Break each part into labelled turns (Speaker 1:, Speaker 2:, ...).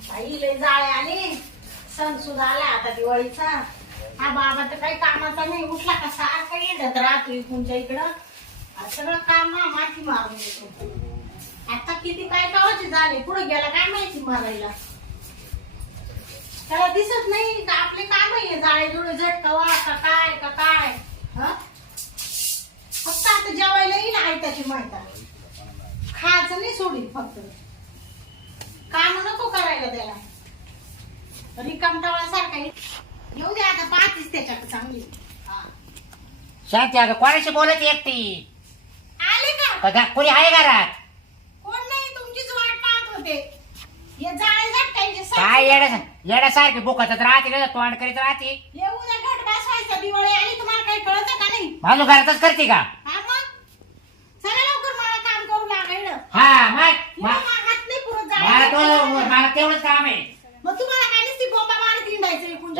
Speaker 1: आई लय जाळे आले. सण सुद्धा आला आता दिवाळीचा. हा बाबा तर काही कामाचा नाही, उठला का सारखा येत राहतो इकडच्या इकडं. सगळं काम माती मारून देतो. आता किती काय कावाचे झाले, पुढे गेला काय माहिती मारायला. त्याला दिसत नाही का आपले काम आहे जाळे जुळे झटकावा का काय का काय. फक्त आता जेवायला येईल आहे त्याची माहिती. खायचं नाही सोडील, फक्त काम नको करायला त्याला. रिकामटाळा सारखा येऊ दे आता, पाहतीस त्याच्याकडे चांगली.
Speaker 2: शांती अगं कोणाशी बोलत एकटी
Speaker 1: आले का?
Speaker 2: कोणी आहे घरात?
Speaker 1: कोण नाही, तुमचीच वाट पाहत होते. हे जाळे झटकायचे
Speaker 2: काय येड्यासारखी बुकतच राहते ना, तोंड करीत राहते.
Speaker 1: येऊ दे, घट बसवायचा. दिवाळी आली, तुम्हाला काही कळतं का नाही?
Speaker 2: माझं घरातच करते का?
Speaker 1: हा मग चला लवकर, मला काम करू लागायला.
Speaker 2: हा मग
Speaker 1: हात नाही पुरत
Speaker 2: मला
Speaker 1: जाळे.
Speaker 2: तेवढंच काम आहे.
Speaker 1: मग तुम्हाला काय नुसती बोंबा मारत हिंडायचं एकूण.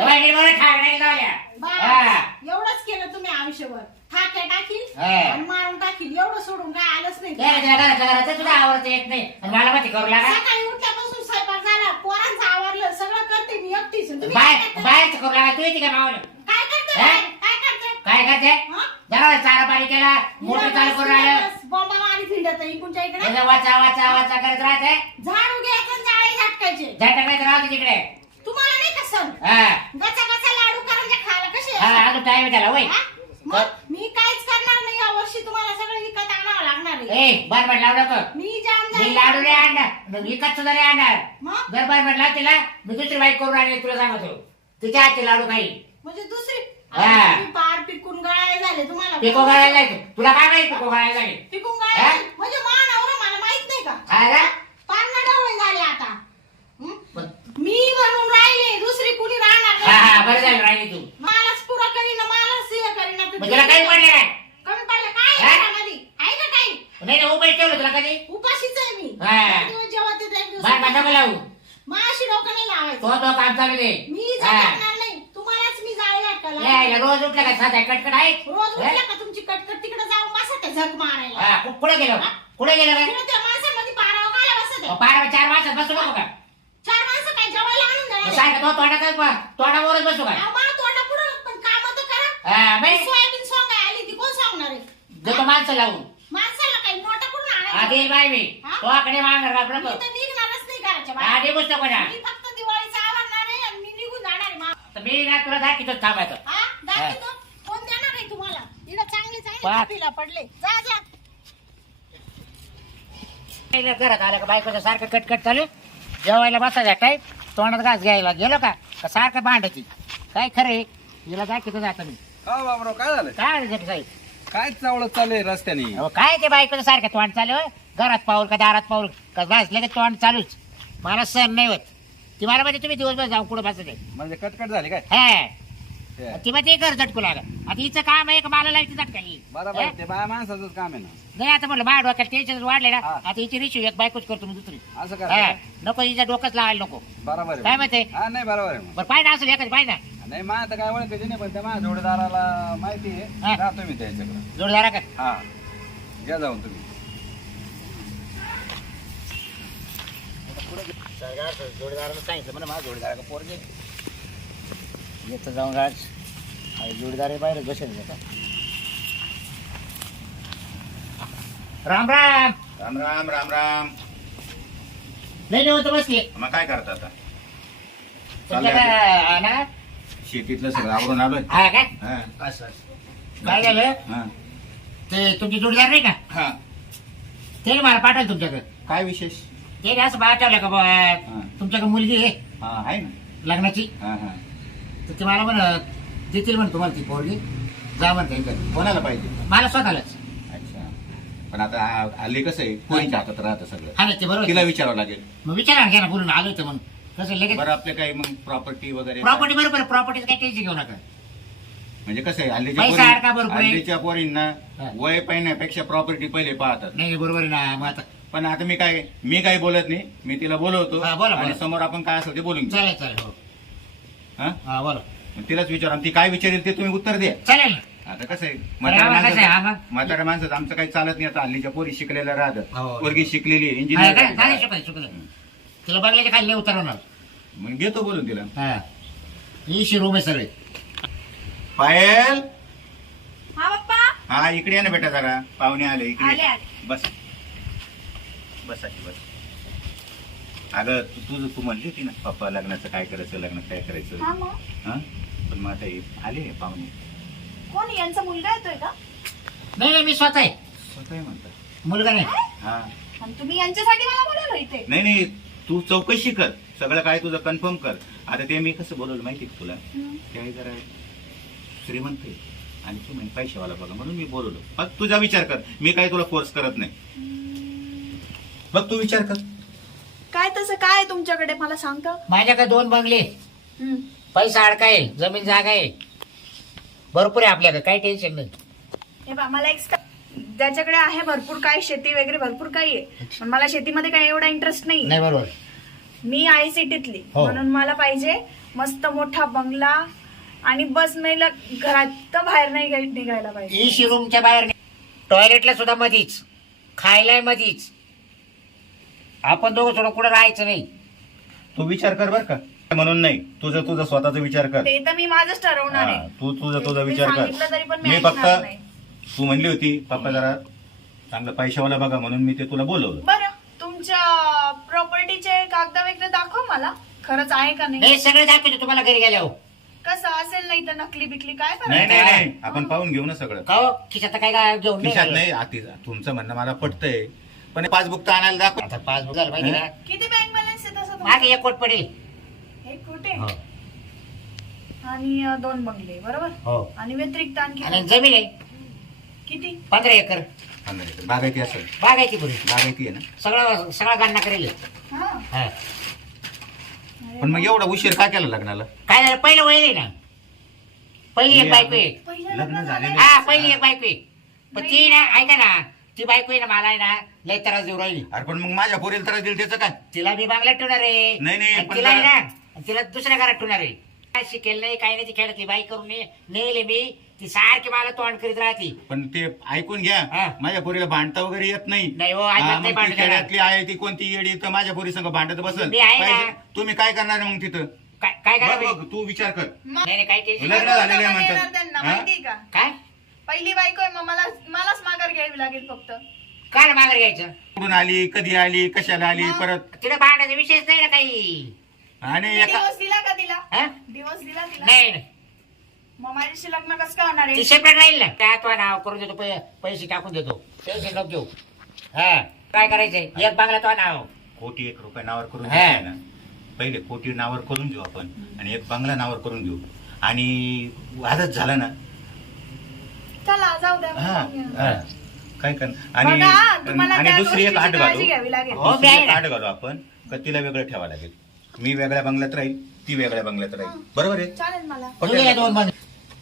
Speaker 1: एवढंच केलं तुम्ही आयुष्यभर. ठाक्या टाकील आणि मारून टाकील, एवढं सोडून काय आलंच नाही.
Speaker 2: घरात तुला आवडत येत नाही आणि मला माहिती करू लागा.
Speaker 1: सकाळी उठल्यापासून स्वयंपाक झाला, पोरांचं आवरलं, सगळं करते मी एकटीच. तुम्ही काय करता?
Speaker 2: बाहेरच करू लागा. तू येते का मावलं?
Speaker 1: काय करते? काय करते?
Speaker 2: काय करते? जरा चारा पाणी केला, मोटर चालू करून राहिलं.
Speaker 1: बॉम्बा मारी फिरत इकडच्या इकडे.
Speaker 2: वाचा वाचा वाचा करत राहते.
Speaker 1: झाडू घ्यायचं आणि जाळे झटकायचे.
Speaker 2: झटकायचं राहते तिकडे.
Speaker 1: तुम्हाला नाही का सण? गचा गचा लाडू करायचे खायला कसे?
Speaker 2: अजून टाइम त्याला वय.
Speaker 1: मग मी काहीच करणार नाही या वर्षी. तुम्हाला सगळं विकत आणावं लागणार आहे.
Speaker 2: बरं लावू नको.
Speaker 1: मी जाम
Speaker 2: मी लाडू नाही आणणार, विकत सुद्धा नाही आणणार.
Speaker 1: मग
Speaker 2: जर बरं लावते ना, मी दुसरी बाईक करून आणली तुला सांगतो. तिच्या हातचे लाडू काही
Speaker 1: म्हणजे दुसरी
Speaker 2: हा.
Speaker 1: तुम्ही पार पिकून गळाय झाले तुम्हाला.
Speaker 2: पिको गळायला जायचं. तुला काय माहिती पिको गळायला जाईल?
Speaker 1: पिकून गळाय म्हणजे मानावर मला माहित नाही का? पार नडवळे झाले आता. मी म्हणून राहिले, दुसरी कुणी राहणार नाही.
Speaker 2: बरं झालं राहिली तू.
Speaker 1: मलाच पुरा करीन, मलाच हे करीन.
Speaker 2: मग तुला काही पडले काय?
Speaker 1: कमी पडलं काय आहे घरामध्ये? आहे का काही?
Speaker 2: नाही ना, उपाय ठेवलं तुला कधी?
Speaker 1: उपाशीच आहे मी.
Speaker 2: हा.
Speaker 1: एक दिवस जेवत येते, एक दिवस
Speaker 2: बाय नको लावू.
Speaker 1: माशी डोकं नाही लावायचं.
Speaker 2: तो काम चालू दे.
Speaker 1: मी जाणार नाही, तुम्हालाच मी जाळे झटकायला.
Speaker 2: यायला रोज उठला का साधा कटकट आहे.
Speaker 1: रोज उठला का तुमची कटकट तिकडे जाऊन बसत आहे झक मारायला.
Speaker 2: पुढे गेलो कुठे गेलो काय?
Speaker 1: तिकडे त्या माणसांमध्ये पारावर घाला बसत आहे.
Speaker 2: पारा 4 माणसात बसू नको का?
Speaker 1: 4 माणसं काय जेवायला आणून देणार आहे?
Speaker 2: सारखं तो तोंडावरच बसू काय?
Speaker 1: अहो, मला तोंडापुढं पण कामं तर करा.
Speaker 2: बाई
Speaker 1: सोयाबीन सोंग आली ती कोण सांगणार आहे?
Speaker 2: देतो माणसं लावून.
Speaker 1: माणसाला काही नोटा कुठून आणायचं?
Speaker 2: आधी बाय मी
Speaker 1: हा?
Speaker 2: तो आकडे मागणार का
Speaker 1: मी तर निघणारच नाही घराच्या बाहेर.
Speaker 2: आधी गोष्ट कोणा
Speaker 1: मी फक्त दिवाळीचा आवडणार आहे आणि मी निघून जाणार आहे.
Speaker 2: तर मी ना तुला दाखवतो थांबायचं.
Speaker 1: हा? दाखवतो. कोण देणार आहे तुम्हाला? इकडे चांगले चांगले
Speaker 2: पाच.
Speaker 1: कपिला पडले. जा जा.
Speaker 2: घरात आलं का बायकोचं सारखं कटकट चालू. जेवायला बसायचा टाईप तोंडात घास घ्यायला गेलो का सारखं भांडायची. काय खरंय हिला दाखवतो आता मी.
Speaker 3: हा बाबराव, काय झालं?
Speaker 2: काय म्हणते साहेब?
Speaker 3: काय चावलं चालू रस्त्याने?
Speaker 2: अहो, काय ते बायकोचं सारखं तोंड चालू होय. घरात पाऊल का दारात पाऊल का बसले का तोंड चालूच. मला सहन नाही होत. ती मला म्हणजे तुम्ही दिवसभर जाऊन कुठं बसते.
Speaker 3: म्हणजे कटकट झाली काय?
Speaker 2: हा ती मग ते घर झटकू लागत. आता हिचं काम आहे का मला लाईट झटकाली.
Speaker 3: बरोबर, ते बाया माणसाचं काम आहे ना.
Speaker 2: नाही आता म्हटलं माझ्या डोक्यात टेन्शन वाढले ना.
Speaker 3: हा.
Speaker 2: आता हिची रिशू एक बायकोच करतो मी दुसरी.
Speaker 3: असं
Speaker 2: हा
Speaker 3: करा.
Speaker 2: नको हिच्या डोकंच लावायला नको.
Speaker 3: बरोबर
Speaker 2: काय
Speaker 3: आहे.
Speaker 2: माहिती
Speaker 3: हा नाही, बरोबर आहे मग.
Speaker 2: बरं पाहिजे असेल एखादी पाहिजे ना
Speaker 3: नाही, मा आता काय ओळखायची नाही, पण त्या माझ्या जोडीदाराला माहिती
Speaker 2: हा.
Speaker 3: आहे. जातो मी त्याच्याकडे.
Speaker 2: जोडदारा का
Speaker 3: हा, घ्या जाऊन तुम्ही.
Speaker 2: जोडीदारानं सांगितलं म्हणा माझ्या जोडीदारा पोरगे येतं जाऊन राज जोडीदार बाहेर बसेल का. राम राम.
Speaker 4: राम राम राम राम.
Speaker 2: नाही होतं बसले
Speaker 4: मग काय करता आता?
Speaker 2: तुमच्याकडे ना
Speaker 4: शेतीतलं सगळं आवरून आलोय.
Speaker 2: हा काय
Speaker 4: हा.
Speaker 2: असं काय झालं
Speaker 4: हा.
Speaker 2: ते तुमचे जोडीदार नाही का
Speaker 4: हा.
Speaker 2: ते मला पाठवलं तुमच्याकडे.
Speaker 4: काय विशेष?
Speaker 2: ते असं पाठवलं का बा तुमच्याकडे मुलगी आहे
Speaker 4: हा आहे ना.
Speaker 2: लग्नाची.
Speaker 4: हा हा.
Speaker 2: तर ते मला म्हणत देतील म्हण तुम्हाला ती पोरगी जा म्हणते इकडे.
Speaker 4: कोणाला पाहिजे?
Speaker 2: मला स्वतःलाच.
Speaker 4: अच्छा. पण आता हल्ली कसं आहे, कोणीच्या हातात राहतं सगळं.
Speaker 2: हा ना ते बरोबर.
Speaker 4: तिला विचारावं लागेल.
Speaker 2: मग विचारा घ्या ना बोलून आलो होतं मग कसं लगेच
Speaker 4: बरं आपले काही मग प्रॉपर्टी वगैरे
Speaker 2: प्रॉपर्टी बरोबर प्रॉपर्टीचं काही टेन्शन घेऊ नका.
Speaker 4: म्हणजे कसं आहे,
Speaker 2: पैसा अडका भरपूर आहे.
Speaker 4: हल्लीच्या पोरींना
Speaker 2: हा.
Speaker 4: वय पाहण्यापेक्षा प्रॉपर्टी पहिले पाहतात.
Speaker 2: नाही बरोबर आहे ना. मग आता
Speaker 4: पण आता मी काही बोलत नाही. मी तिला बोलवतो
Speaker 2: हा, बोला,
Speaker 4: आणि
Speaker 2: बोला.
Speaker 4: समोर आपण काय असेल ते बोलून घेऊ.
Speaker 2: चालेल चालेल हो
Speaker 4: हा?
Speaker 2: हा बोला
Speaker 4: मग तिलाच विचारा, ती काय विचारेल ते तुम्ही उत्तर द्या.
Speaker 2: चालेल ना.
Speaker 4: आता कसं आहे,
Speaker 2: आम्हाला कसं आहे, आम्हाला-
Speaker 4: म्हाताऱ्या माणसाचं आमचं काही चालत नाही. आता हल्लीच्या पोरी शिकलेल्या राहतात.
Speaker 2: हो.
Speaker 4: पोरगी शिकलेली
Speaker 2: हा, काय?
Speaker 4: इंजिनियर.
Speaker 2: चालेल, शिकलं शिकलं तिला बंगल्याच्या खाली नाही उतरवणार.
Speaker 4: मग घेतो बोलून तिला.
Speaker 2: हा इशी रूम आहे सगळे.
Speaker 4: पायल,
Speaker 5: हा पप्पा.
Speaker 4: हा इकडे ये ना बेटा जरा, पाहुणे आले
Speaker 5: आले,
Speaker 4: इकडे.
Speaker 5: आले.
Speaker 4: बस बस आजी बस. अगं तू म्हणली होती ना पप्पा लग्नाचं काय करायचं, लग्नात काय करायचं.
Speaker 5: हा मग
Speaker 4: हा पण मग आता हे आले पाहुणे.
Speaker 5: कोण यांचा मुलगा येतोय का?
Speaker 2: नाही नाही मी स्वतः आहे,
Speaker 4: स्वतः म्हणतात.
Speaker 2: मुलगा नाही.
Speaker 4: हा
Speaker 5: आणि तुम्ही यांच्यासाठी मला बोलवलं इथे?
Speaker 4: नाही नाही, तू चौकशी कर, सगळं काय तुझं कन्फर्म कर. आता ते मी कसं बोलवलं माहिती का तुला, ते जरा श्रीमंत आहे आणि तू म्हणजे पैशावाला बघा म्हणून मी बोलवलो. फक्त तुझा विचार कर, मी काही तुला फोर्स करत नाही. बघ तू विचार कर.
Speaker 5: काय तसं काय आहे तुमच्याकडे मला सांगता?
Speaker 2: माझ्याकडे 2 बंगले, पैसा अडका आहे, जमीन जागा आहे, भरपूर आहे आपल्याकडे, काही टेन्शन नाही.
Speaker 5: हे बा मला एक ज्याच्याकडे आहे भरपूर काय शेती वगैरे भरपूर काही आहे, पण मला शेतीमध्ये काही एवढा इंटरेस्ट नाही.
Speaker 2: नाही बरोबर.
Speaker 5: मी आहे सिटीतली,
Speaker 2: हो.
Speaker 5: म्हणून मला पाहिजे मस्त मोठा बंगला आणि बस मला घरात तर बाहेर नाही निघायला पाहिजे.
Speaker 2: इशी रूमच्या बाहेर, टॉयलेटला सुद्धा मधीच, खायला मधीच. आपण दोघं थोडं कुठं राहायचं नाही.
Speaker 4: तू विचार कर बर का, म्हणून नाही, तुझं तुझा स्वतःचा विचार कर.
Speaker 5: ते तर मी माझंच ठरवणार
Speaker 4: हा,
Speaker 5: आहे.
Speaker 4: तू तुझा
Speaker 5: मी
Speaker 4: विचार
Speaker 5: सांगितलं तरी पण
Speaker 4: कर.
Speaker 5: मी
Speaker 4: मी फक्त
Speaker 5: ऐकणार नाही.
Speaker 4: तू म्हणली होती पप्पा जरा चांगलं पैशावाला बघा म्हणून मी ते तुला बोलवलं.
Speaker 5: बरं तुमच्या प्रॉपर्टीचे कागद वगैरे दाखव मला, खरंच आहे का नाही.
Speaker 2: हे सगळं दाखवतो तुम्हाला घरी गेल्यावर.
Speaker 5: कसं असेल नाही तर नकली बिकली काय
Speaker 4: नाही
Speaker 5: करायचं?
Speaker 4: नाही नाही, आपण पाहून घेऊ ना सगळं.
Speaker 2: का हो? खिशात काय काय घेऊन नाही
Speaker 4: खिशात
Speaker 2: गेलो.
Speaker 4: नाही तुमचं म्हणणं मला पटतंय, पण पासबुक तर आणायला दाखव.
Speaker 2: आता पासबुक झालं पाहिजे ना.
Speaker 5: किती बँक बॅलन्स आहे तसं
Speaker 2: मागे 1 कोट पडेल.
Speaker 5: हे कुठे?
Speaker 2: हो.
Speaker 5: आणि 2 बंगले बरोबर,
Speaker 2: हो.
Speaker 5: आणि व्यतिरिक्त आणखी
Speaker 2: आणि जमीन आहे
Speaker 5: किती?
Speaker 2: 15 एकर.
Speaker 4: बागायती असेल,
Speaker 2: बागायची पुरी,
Speaker 4: बागायती आहे ना.
Speaker 2: सगळा गणना करेल.
Speaker 5: हा.
Speaker 2: हा.
Speaker 5: अरे
Speaker 4: पण मग एवढा उशीर का केला लग्नाला?
Speaker 2: काय झालं, पहिलं वय ना, पहिली एक बायको आहे.
Speaker 5: पहिलं
Speaker 4: लग्न
Speaker 5: लग्न
Speaker 4: झालेलं
Speaker 5: झालं.
Speaker 2: हा पहिली एक बायको आहे. पण ती ना ऐका ना, ती बायको आहे ना मला आहे ना लय त्रास देऊ राहिली.
Speaker 4: अरे पण मग माझ्या पोरीला त्रास दिल त्याचं काय?
Speaker 2: तिला मी बांगल्यात ठेवणार आहे.
Speaker 4: नाही, नाही,
Speaker 2: आणि
Speaker 4: पण
Speaker 2: तिला आहे
Speaker 4: जरा-
Speaker 2: ना, आणि तिला दुसऱ्या घरात ठेवणार आहे. काय शिकेल नाही काही नाही, ती खेळातली बाई करून नेले मी. ती सारखी मला तोंड करीत राहती.
Speaker 4: पण ते ऐकून घ्या,
Speaker 2: हा.
Speaker 4: माझ्या पोरीला भांडता वगैरे येत नाही.
Speaker 2: नाही हो,
Speaker 4: हा,
Speaker 2: अजिबात
Speaker 4: मग
Speaker 2: नाही
Speaker 4: ती
Speaker 2: भांडता येणार.
Speaker 4: खेड्यातली आहे ती कोणती येडी तर माझ्या पोरी संग भांडत बसल.
Speaker 2: मी आहे ना.
Speaker 4: पाहिजे. तुम्ही काय करणार मग तिथं?
Speaker 2: काय
Speaker 4: बघ,
Speaker 2: करायचं?
Speaker 4: बघ, तू विचार कर.
Speaker 5: मग
Speaker 2: नाही नाही काही टेन्शन
Speaker 4: लग्न
Speaker 2: नाही.
Speaker 4: झालेलं आहे
Speaker 5: कोणतं
Speaker 4: म्हणतात.
Speaker 5: येणार त्यांना
Speaker 4: हा?
Speaker 5: माहिती का?
Speaker 2: काय
Speaker 5: पहिली बायको आहे, मग मलाच माघार घ्यावी लागेल फक्त.
Speaker 2: काय माघार घ्यायचं?
Speaker 4: कुठून आली, कधी आली, कशाला आली,
Speaker 5: मग?
Speaker 4: परत
Speaker 2: तिला भांडायचा विषयच नाही ना काही.
Speaker 4: आणि एका
Speaker 5: दिवस दिला का तिला?
Speaker 2: हा?
Speaker 5: दिवस दिला तिला?
Speaker 2: नाही नाही.
Speaker 5: मग माझ्याशी लग्न कसं काय होणार
Speaker 2: ती
Speaker 5: आहे?
Speaker 2: सेपरेट राहील ना. काय तो नाव करून देतो, पैसे टाकून देतो, टेन्शन नको घेऊ. हा काय करायचंय, एक बांगला तो नाव.
Speaker 4: 1,00,00,000 नावावर करून
Speaker 2: हा.
Speaker 4: घ्यायचं ना. पहिले 1,00,00,000 नावावर करून घेऊ आपण आणि एक बंगला नावावर करून घेऊ. आणि वादच झाला ना,
Speaker 5: चला जाऊ द्या.
Speaker 4: हा.
Speaker 2: हा.
Speaker 4: काय कर आणि
Speaker 5: बघा, तुम्हाला
Speaker 4: आणि
Speaker 5: त्या
Speaker 4: दुसरी एक
Speaker 5: गोष्टीची
Speaker 4: आठ
Speaker 5: काळजी
Speaker 4: घालू.
Speaker 5: घ्यावी लागेल.
Speaker 2: हो,
Speaker 4: दुसरी एक
Speaker 2: मी आहे
Speaker 4: आठ घालू आपण, का तिला वेगळं ठेवावं लागेल. मी वेगळ्या बंगल्यात राहील, ती वेगळ्या बंगल्यात राहील. बरोबर आहे.
Speaker 5: चालेल मला.
Speaker 2: तुला या 2 बंगले.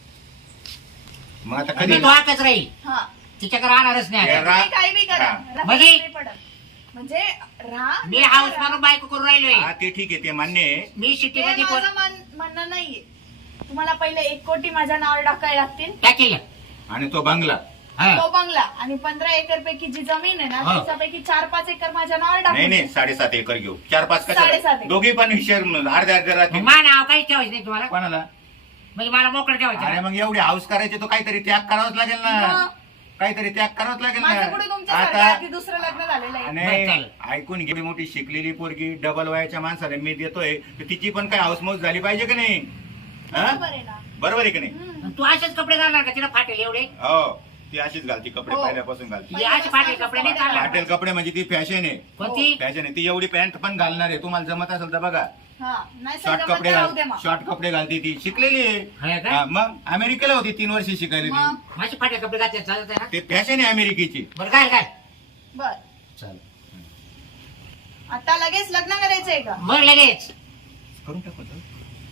Speaker 4: मग आता
Speaker 2: मी
Speaker 4: कधी
Speaker 2: तो आकच राहील,
Speaker 5: हा.
Speaker 2: तिच्याकडे राहणारच नाही.
Speaker 4: या.
Speaker 5: तुम्ही काही बी करा.
Speaker 4: हा.
Speaker 5: राहू
Speaker 2: म्हणजे?
Speaker 5: नाही पडत. म्हणजे राहा.
Speaker 2: मी हाऊस म्हणून बायको करून राहिलोय.
Speaker 4: हा ते ठीक आहे, ते मान्य आहे.
Speaker 2: मी सिटी
Speaker 5: ते
Speaker 2: मध्ये
Speaker 5: माझं म्हणणं नाहीये. तुम्हाला पहिले 1 कोटी माझ्या नावावर टाकायला लागतील.
Speaker 2: टाकेल.
Speaker 4: आणि तो बंगला
Speaker 2: हा.
Speaker 5: तो बंगला आणि 15 एकर पैकी जी जमीन आहे ना,
Speaker 2: हा.
Speaker 5: त्याच्यापैकी 4-5 एकर माझ्या नावावर
Speaker 4: नाही नाही,
Speaker 5: टाकून.
Speaker 4: 7.5 एकर घेऊ. 4-5
Speaker 5: 7.5
Speaker 4: कशा
Speaker 5: एकर.
Speaker 4: दोघी पण शेअर अर्ध्या अर्ध्या
Speaker 2: मग
Speaker 4: राहतील.
Speaker 2: मा नाव काही ठेवायचं नाही तुम्हाला,
Speaker 4: कोणाला?
Speaker 2: म्हणजे मला मोकळं
Speaker 4: अरे
Speaker 2: ठेवायचं.
Speaker 4: मग एवढे हाऊस करायचे तो काहीतरी त्याग करावाच लागेल ना.
Speaker 5: मग?
Speaker 4: काहीतरी त्याग करावाच लागेल
Speaker 5: माझं पुढे
Speaker 4: ना.
Speaker 5: तुमच्यासारखं
Speaker 4: आता
Speaker 5: आधी दुसरं लग्न झालेलं आहे.
Speaker 2: बरं,
Speaker 4: आणि
Speaker 2: चालेल.
Speaker 4: ऐकून घे, मोठी शिकलेली पोरगी डबल वयाच्या माणसाला मी देतोय, तर तिची पण काय हाऊसमौज झाली पाहिजे की नाही? हा?
Speaker 5: बरोबर आहे ना?
Speaker 4: बरोबर आहे की नाही?
Speaker 5: हम्म.
Speaker 2: तू असेच कपडे घालणार का, तिला फाटेल एवढे?
Speaker 4: हो, ती अशीच घालती कपडे,
Speaker 5: हो.
Speaker 4: पहिल्यापासून घालती.
Speaker 2: ती अशी फाटेल कपडे नाही घालणार.
Speaker 4: पाटील कपडे म्हणजे ती फॅशन आहे.
Speaker 2: कोणती?
Speaker 4: फॅशन आहे ती. एवढी पॅन्ट पण घालणार आहे. तुम्हाला जमत असेल तर बघा.
Speaker 5: हा. नाही
Speaker 4: शॉर्ट
Speaker 5: सगळं
Speaker 4: कपडे
Speaker 5: मग राहू दे मग.
Speaker 4: शॉर्ट कपडे घालती ती. शिकलेली आहे.
Speaker 2: आहे का?
Speaker 4: हा, मग अमेरिकेला होती 3 वर्ष शिकायला ती.
Speaker 5: मग?
Speaker 2: माझी फाटेल कपडे घातले चालत आहे ना?
Speaker 4: ते फॅशन आहे अमेरिकेची.
Speaker 2: बरं काय काय
Speaker 5: बर.
Speaker 2: चालेल.
Speaker 5: आता लगेच लग्न करायचंय का?
Speaker 2: मग लगेच
Speaker 4: करून टाकू तर.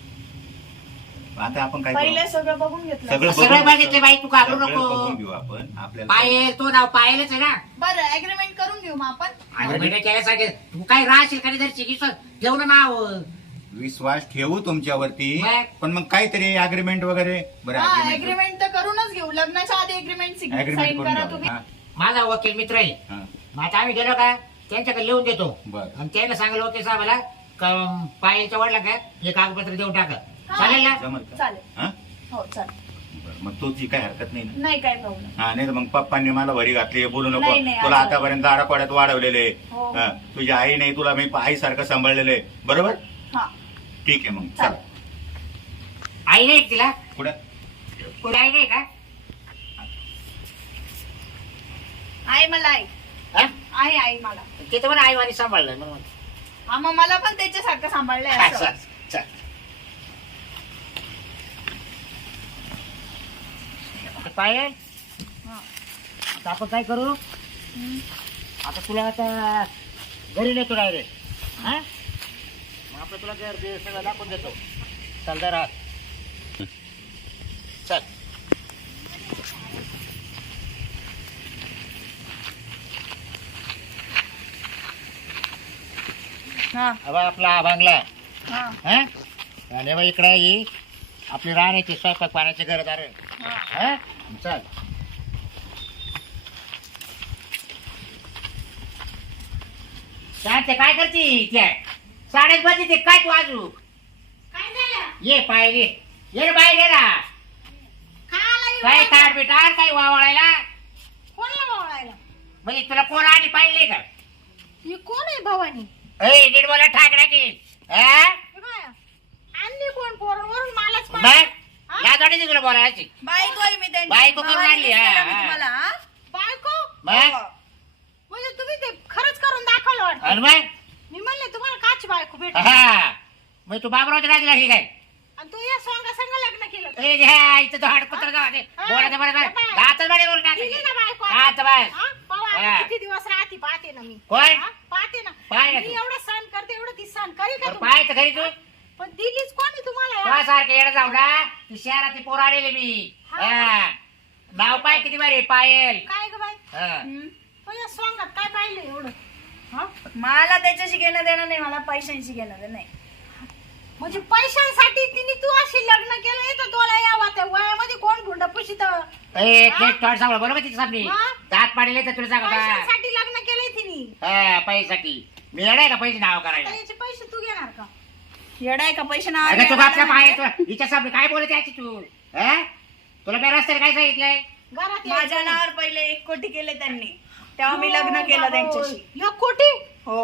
Speaker 4: आता आपण काय
Speaker 5: पहिले
Speaker 4: करू?
Speaker 5: सगळं बघून घेतलं.
Speaker 4: सगळं
Speaker 2: सगळं बघितले बाई, तू घाबरू
Speaker 4: सगळं
Speaker 2: नको.
Speaker 4: बघून घेऊ आपण. आपल्याला
Speaker 2: पायल, तो नाव पायलच आहे ना.
Speaker 5: बरं अग्रीमेंट करून घेऊ मग आपण.
Speaker 2: आणि म्हणजे केल्यासाठी तू काय राहशील का जर चिकित्सा देऊ ना नाव.
Speaker 4: विश्वास ठेवू तुमच्यावरती,
Speaker 2: मग?
Speaker 4: पण मग काहीतरी अग्रीमेंट वगैरे. बरं
Speaker 5: हा
Speaker 4: agreement
Speaker 5: अग्रीमेंट तर करूनच घेऊ. लग्नाच्या आधी अग्रीमेंट
Speaker 4: करू. Agreement
Speaker 5: साईन
Speaker 4: करून
Speaker 5: करा
Speaker 4: घ्यावं.
Speaker 5: तुम्ही.
Speaker 4: हा,
Speaker 2: माझा वकील मित्र आहे.
Speaker 4: हा.
Speaker 2: मग आता आम्ही गेलो का त्यांच्याकडे लिहून देतो.
Speaker 4: बरं.
Speaker 2: आणि त्यांना सांगलो वकील साहेबाला पायाच्या वडला का हे कागदपत्र देऊन टाका चालेल ना?
Speaker 4: जमल का?
Speaker 5: चालेल
Speaker 4: हा?
Speaker 5: हो चालेल.
Speaker 4: बरं, मग तुझी काय हरकत नाही ना?
Speaker 5: नाही काय प्रॉब्लेम.
Speaker 4: हा नाही तर मग पप्पांनी मला वरी घातली बोलू नको.
Speaker 5: नाही, नाही,
Speaker 4: तुला
Speaker 5: अजिबात.
Speaker 4: आतापर्यंत आडापाड्यात वाढवलेले.
Speaker 5: हो.
Speaker 4: हा, तुझी आई नाही तुला मी आईसारखं सांभाळलेले बरोबर.
Speaker 5: हा
Speaker 4: ठीक आहे मग चल.
Speaker 5: चालेल.
Speaker 2: आई नाही तिला
Speaker 4: पुढे
Speaker 2: कोणी आई नाही का?
Speaker 5: आहे मला आई
Speaker 2: हा?
Speaker 5: आहे आई मला.
Speaker 2: ते तर म्हणा आईवानी सांभाळलं म्हणून.
Speaker 5: हा मग मला पण त्याच्यासारखं सांभाळलंय
Speaker 2: हा,
Speaker 5: असं.
Speaker 2: चल, चल. पायल
Speaker 5: हा.
Speaker 2: आता आपण काय करू आता तुला आता घरी नेतो डायरेक्ट हा मग आपण तुला घर बीर सगळं दाखवून देतो चल जरा चल
Speaker 5: हा
Speaker 2: अब आपला हा बांगला
Speaker 5: हा
Speaker 2: हा आणि मग इकडे ही आपली राहण्याची स्वयंपाक पाण्याची घरदार
Speaker 5: हा.
Speaker 2: हा चल शांत काय करते त्या साडेच बजे ते काय तू आजू
Speaker 1: काय झालं
Speaker 2: ये पाय ये ये रे बाय ये ना काय ताट बिटार काय वावळायला
Speaker 1: कोणाला ओळायला
Speaker 2: म्हणजे तुला कोण आली पाहिले का
Speaker 1: ही कोण आहे भवानी
Speaker 2: ए नीट बोला ठाकड्या की हा
Speaker 1: हे बाया, आणली कोण पोरावरून मलाच
Speaker 2: बघ
Speaker 1: पाहिजे.
Speaker 2: या गाडी तुला बोलायची
Speaker 5: बायको आहे मी त्यांची.
Speaker 2: बायको करून
Speaker 5: भावानी
Speaker 2: आणली, हा,
Speaker 5: दिसते ना मी
Speaker 2: हा.
Speaker 5: तुम्हाला, हा?
Speaker 1: बायको
Speaker 2: मग
Speaker 1: म्हणजे तुम्ही ते खरंच करून दाखवलं वाटतं.
Speaker 2: आणि मग
Speaker 1: मी म्हणले तुम्हाला काची बायको भेट
Speaker 2: हा मग तू बाबरावच्या गाडी लागली काय
Speaker 1: आणि तू या सोंगा संग लग्न केलं
Speaker 2: ए घ्या इथं तो हाडपत्र जाऊ दे बोलायचं बरोबर दातच बडे बोलून
Speaker 1: दिली ना बायको
Speaker 2: टाकायची हात बस
Speaker 1: हा? पाहू आता
Speaker 2: हा.
Speaker 1: किती दिवस राहते पाहते ना मी
Speaker 2: कोण?
Speaker 1: हा? पाहते ना
Speaker 2: पाय ना
Speaker 1: मी
Speaker 2: तू.
Speaker 1: एवढं सण करते एवढं ती सण करी का
Speaker 2: बरं,
Speaker 1: तुम्ही?
Speaker 2: पाय तर घरी तू
Speaker 1: पण दिलीच कोणी तुम्हाला
Speaker 2: तुला सारखं येणं जाऊ ना ती शहरातली पोर आलेली मी
Speaker 1: हा.
Speaker 2: हा. नाव पाय किती बरे पायल
Speaker 1: काय ग बाई
Speaker 2: हा.
Speaker 5: हम्म.
Speaker 1: पण या सोंगात काय पाहिलं एवढं हा?
Speaker 5: मला त्याच्याशी घेणं देणं नाही, मला पैशांशी घेणं देणं नाही.
Speaker 1: म्हणजे पैशांसाठी तिने तू अशी लग्न केलंय तर तुला यावं त्या वयामध्ये कोण गुंड पुशीत
Speaker 2: ए थेट तोंड सांभाळ बरोबर तिच्या सामने
Speaker 1: हा?
Speaker 2: दात पाडले तर तुला सांगता
Speaker 1: पैशांसाठी लग्न केलंय तिने
Speaker 2: हा पैशासाठी मी येणार का पैसे नाव करायला
Speaker 1: आता याचे पैसे तू घेणार का
Speaker 5: येडा आहे का पैसे ना
Speaker 2: अगं तू बापच्या पाय हिच्या सामने काय बोलत याची तू हा तुला काय रस्त्याने काय सांगितलंय
Speaker 1: घरात
Speaker 5: माझ्या नावावर पहिले 1 कोटी केले त्यांनी, तेव्हा मी लग्न केलं त्यांच्याशी.
Speaker 1: 1 कोटी
Speaker 5: हो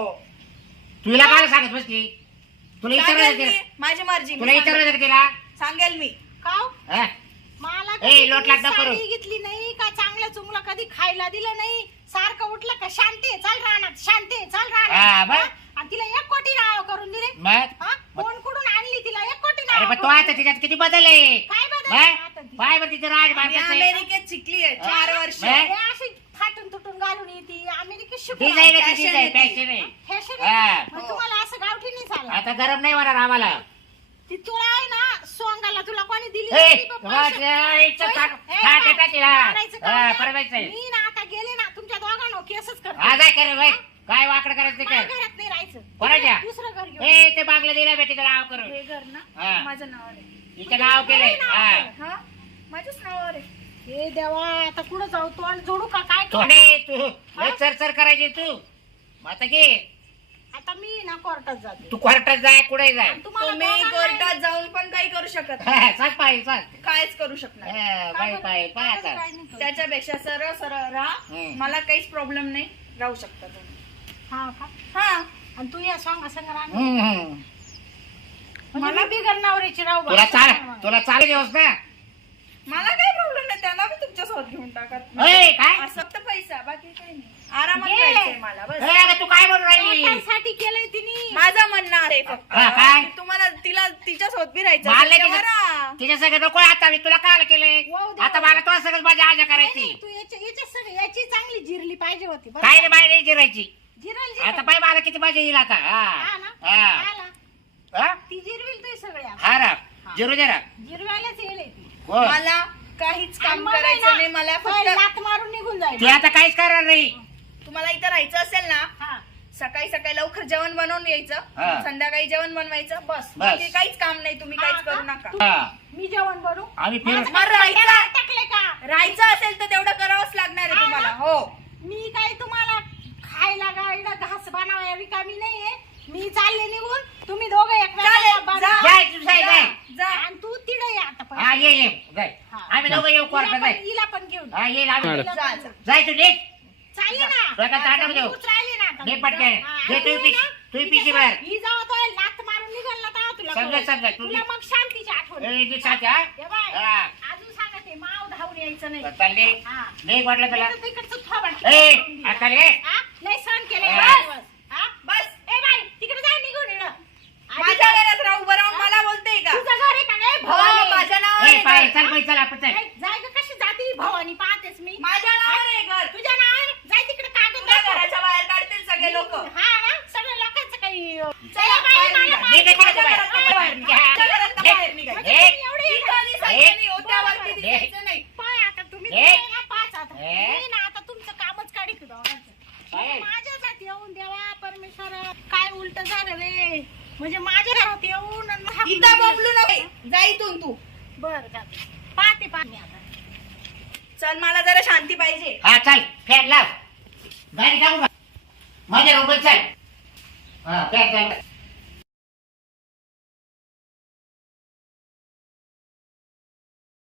Speaker 2: तुला काय सांगत बसली तुला
Speaker 5: सांगेल
Speaker 2: विचारलं
Speaker 5: मी, माझी मर्जी, मी
Speaker 2: तुला विचारलं का तिला
Speaker 5: सांगेल मी.
Speaker 1: काव
Speaker 2: हा?
Speaker 1: मला
Speaker 2: ए,
Speaker 1: कधी
Speaker 2: लोट
Speaker 1: तुम्ही
Speaker 2: लाट नको करू.
Speaker 1: साडी घेतली नाही का चांगलं चुंगलं कधी खायला दिलं नाही सारखं उठलं का शांती आहे, चल राहणार शांती आहे, चल
Speaker 2: हा,
Speaker 1: राहणार
Speaker 2: बरं.
Speaker 1: हा? आणि तिला 1 कोटी नाव करून दिले
Speaker 2: मग
Speaker 1: हा? कोण कुठून आणली तिला 1 कोटी
Speaker 2: अरे
Speaker 1: नाव
Speaker 2: पण तो आता तिच्यात किती बदल आहे
Speaker 1: काय बदल आहे आता ती?
Speaker 2: पाय बरं तिचं राज
Speaker 5: मी
Speaker 2: बांधकाचं
Speaker 5: अमेरिकेत शिकली आहे 4 वर्ष.
Speaker 2: मग?
Speaker 1: अशी फाटून तुटून घालून येते अमेरिकेत शिकून
Speaker 2: डिझाईन
Speaker 1: आली.
Speaker 2: आहे ती डिझाईन फॅशन आहे
Speaker 1: फॅशन
Speaker 2: हा.
Speaker 1: आहे. मग तुम्हाला असं गावठी नाही चालत
Speaker 2: आता गरम नाही होणार आम्हाला
Speaker 1: ती तुला आहे ना सोंगाला तुला कोणी दिली
Speaker 2: ए,
Speaker 1: नसती बा
Speaker 2: वा,
Speaker 1: पैसे.
Speaker 2: त्या इच्छा
Speaker 1: पैसे-
Speaker 2: टाक-
Speaker 1: ए,
Speaker 2: टाक-
Speaker 1: बाय,
Speaker 2: टाक तिला.
Speaker 1: मारायचं काम
Speaker 2: हा,
Speaker 1: नाही.
Speaker 2: परवायचं आहे.
Speaker 1: मी ना आता गेले ना तुमच्या दोघांना केसच
Speaker 2: हा
Speaker 1: करते
Speaker 2: काय करे बाई काय वाकड करायचं ते
Speaker 1: माझ्या
Speaker 2: कर
Speaker 1: घरात नाही राहायचं
Speaker 2: कोणाच्या?
Speaker 1: दुसरं घर घेऊन
Speaker 2: ए ते बांगला दिला बे तिचं नाव करून
Speaker 5: हे घर ना
Speaker 2: हा.
Speaker 5: माझ्या नावावर आहे.
Speaker 2: हिचं नाव केलंय हा
Speaker 5: हा माझ्याच नावावर आहे.
Speaker 1: हे देवा आता कुठं जाऊ तोंड जोडू का काय करू?
Speaker 2: थोडी तू लय चरचर करायची तू मग आता घे
Speaker 1: आता मी ना कोर्टात जाते
Speaker 2: तू कोर्टात जाय कुठे जाय
Speaker 1: आणि तुम्हाला
Speaker 5: तुम्ही
Speaker 1: दोघांना-
Speaker 5: कोर्टात जाऊन पण काही करू शकत नाही.
Speaker 2: सांग पाय सांग
Speaker 5: काहीच करू शकणार नाही.
Speaker 2: हा, पाय पाय पाय आता
Speaker 1: काय नाही करू.
Speaker 5: त्याच्यापेक्षा सरळ सरळ राहा,
Speaker 2: हम्म.
Speaker 5: मला काहीच प्रॉब्लेम नाही, राहू शकता तुम्ही.
Speaker 1: हा का?
Speaker 5: हा
Speaker 1: आणि तू या सोंगा संग राहणार
Speaker 2: हम्म.
Speaker 1: मला बिगर नवऱ्याची राहू बा.
Speaker 2: तुला चालेल दिवस ना
Speaker 5: मला काही प्रॉब्लेम नाही, त्याला मी तुमच्यासोबत घेऊन टाकत
Speaker 2: ए, काय?
Speaker 5: असं फक्त पैसा, बाकी काही नाही. आरामात
Speaker 1: ये.
Speaker 5: राहायचंय मला बस.
Speaker 2: ए, अगं, तू काय म्हणून राहिली
Speaker 1: स्वतःसाठी केलंय तिने
Speaker 5: माझं म्हणणं आहे फक्त
Speaker 2: हा, काय?
Speaker 5: की तुम्हाला तिला तिच्यासोबत बी राहायचं
Speaker 2: मला
Speaker 5: असेल तेव्हा राहा.
Speaker 2: तिच्या सगळं नको आता मी तुला काय केलंय
Speaker 1: वाहू दे,
Speaker 2: आता
Speaker 1: वाहू
Speaker 2: मला तो सगळं माझी आजा
Speaker 1: नाही,
Speaker 2: करायची
Speaker 1: नाही, तू याच्या सगळं याची चांगली जिरली पाहिजे होती बरं
Speaker 2: काय
Speaker 1: का?
Speaker 2: नाही बाहेर नाही जिरायची
Speaker 1: जिरल
Speaker 2: आता
Speaker 1: जिरल.
Speaker 2: पाय मला किती मजा येईल आता
Speaker 1: हा
Speaker 2: हा
Speaker 1: ना
Speaker 2: हा
Speaker 1: आला.
Speaker 2: हा?
Speaker 1: ती जिरविल तू सगळ्या
Speaker 2: हा ना जिरू दे ना
Speaker 1: जिरवायलाच येईल ती
Speaker 2: हो.
Speaker 5: मला काहीच
Speaker 1: आणि
Speaker 5: काम
Speaker 1: मला
Speaker 5: करायचं
Speaker 1: ना,
Speaker 5: नाही, मला
Speaker 1: होय,
Speaker 5: फक्त
Speaker 1: लाथ मारून निघून जाईल
Speaker 2: ती आता काहीच करणार नाही
Speaker 5: तुम्हाला इथं राहायचं असेल ना,
Speaker 1: हा
Speaker 5: सकाळी सकाळी लवकर जेवण बनवून
Speaker 2: हा.
Speaker 5: यायचं, संध्याकाळी जेवण बनवायचं, बस.
Speaker 2: बस.
Speaker 5: बाकी काहीच काम नाही, तुम्ही
Speaker 1: हा
Speaker 5: काहीच
Speaker 1: का?
Speaker 5: करू नका.
Speaker 2: हा.
Speaker 1: मी जेवण बनू
Speaker 2: आम्ही फिरू
Speaker 1: माझं
Speaker 5: मग
Speaker 1: काय
Speaker 5: राहायचं.
Speaker 1: भांड्यावर टाकले का
Speaker 5: राहायचं असेल तर तेवढं करावंच लागणार आहे
Speaker 1: हा
Speaker 5: तुम्हाला.
Speaker 1: ना?
Speaker 5: हो
Speaker 1: मी काही तुम्हाला खायला गायला घास बनवाया रिकामी नाहीये मी चालले निघून, तुम्ही दोघं
Speaker 5: चालेल,
Speaker 1: एकमेकांना
Speaker 5: जा.
Speaker 1: बघा.
Speaker 2: जाय तू जाय जाय
Speaker 5: जा.
Speaker 1: आणि तू तिडे ये आता
Speaker 2: हा
Speaker 1: पहिले.
Speaker 2: ये जाय
Speaker 1: हा.
Speaker 2: आम्ही दोघं येऊ कोर्टात
Speaker 1: हिला
Speaker 2: जाय
Speaker 1: पण- हिला पण घेऊन
Speaker 2: हा ये आम्ही
Speaker 1: हिला
Speaker 5: जा,
Speaker 1: पण-
Speaker 5: जा.
Speaker 2: जाय तू नीट
Speaker 1: चालली ना
Speaker 2: डोक्यात ताटं देऊ.
Speaker 1: तूच राहिली ना आता.
Speaker 2: नीट पटकन.
Speaker 1: हा,
Speaker 2: घे
Speaker 1: आणि
Speaker 2: तू
Speaker 1: तू
Speaker 2: पिश-
Speaker 1: ना,
Speaker 2: तू
Speaker 1: हिच्या
Speaker 2: पिशी
Speaker 1: समोर
Speaker 2: बाहेर.
Speaker 1: ही जाऊ तो लाथ मारून निघाल ना तेव्हा तुला
Speaker 2: समजा,
Speaker 1: कळेल.
Speaker 2: समजा.
Speaker 1: तुला मग शांतीची आठवण
Speaker 2: ए,
Speaker 1: येईल.
Speaker 2: नीट साच्या, हा?
Speaker 1: हे बाय,
Speaker 2: हा.
Speaker 1: अजून सांगा ते माव धावून यायचं नाही.
Speaker 2: चालली
Speaker 1: हा.
Speaker 2: नाही वाटलं तुला
Speaker 1: नाही तर तिकडचं थोबाड
Speaker 2: ए
Speaker 1: करून दिलं.
Speaker 2: आता रे
Speaker 1: हा? लय सहन केलंय
Speaker 2: बस.
Speaker 1: या दिवस. हा?
Speaker 5: बस.
Speaker 1: ए बाई, तिकडे जाय निघून येणं. आधी
Speaker 5: माझ्या
Speaker 1: जा.
Speaker 5: घरात राहू, उभं राहून मला बोलतेय का?
Speaker 1: तुझं घर आहे का रे
Speaker 5: हो,
Speaker 1: भवानी?
Speaker 5: माझ्या नावावर
Speaker 2: ए
Speaker 5: आहे
Speaker 2: पाय
Speaker 5: घर.
Speaker 2: चल बाई चल आपण चल
Speaker 1: ए, जाय गं, कशी जाती भवानी पाहतेस मी.
Speaker 5: माझ्या नावावर आहे घर.
Speaker 1: तुझ्या नावावर जाय तिकडे कागद
Speaker 5: तुला
Speaker 1: दाखव.
Speaker 5: घराच्या बाहेर काढतील सगळे लोक.
Speaker 1: हा ना, सगळ्या लोकांचं काही
Speaker 5: चला,
Speaker 1: बाई,
Speaker 5: बाहेर
Speaker 1: मला
Speaker 5: निघा.
Speaker 1: माहिती
Speaker 2: निघा,
Speaker 1: आहे.
Speaker 2: निघा,
Speaker 5: माझ्या घरात बाहेर निघा. माझ्या घरात बाहेर निघा.
Speaker 1: म्हणजे
Speaker 2: ए.
Speaker 1: तुम्ही एवढे
Speaker 5: इथं आणि
Speaker 2: ए.
Speaker 5: साईडला नाही, ओट्यावरती
Speaker 2: ए.
Speaker 5: दिसायचं नाही.
Speaker 1: पाय आता तुम्ही
Speaker 2: ए.
Speaker 1: गेले ना, पाच आता.
Speaker 2: ए.
Speaker 1: मी ना आता तुमचं कामच काढीत दोघांचं.
Speaker 2: काय?
Speaker 1: माझ्यासाठी येऊन देवा परमेश्वर, काय उलट झालं रे. म्हणजे माझ्या घरात येऊन आणि हाकलून
Speaker 5: इथं
Speaker 1: दिलं.
Speaker 5: बोंबलू नको. जा इथून तू.
Speaker 1: बरं जाते. पाहते मी आता.
Speaker 5: चल, मला जरा शांती पाहिजे.
Speaker 2: हा चल फॅन लाव गाडी टाकू का माझ्या रोबत चल हा फॅन चाल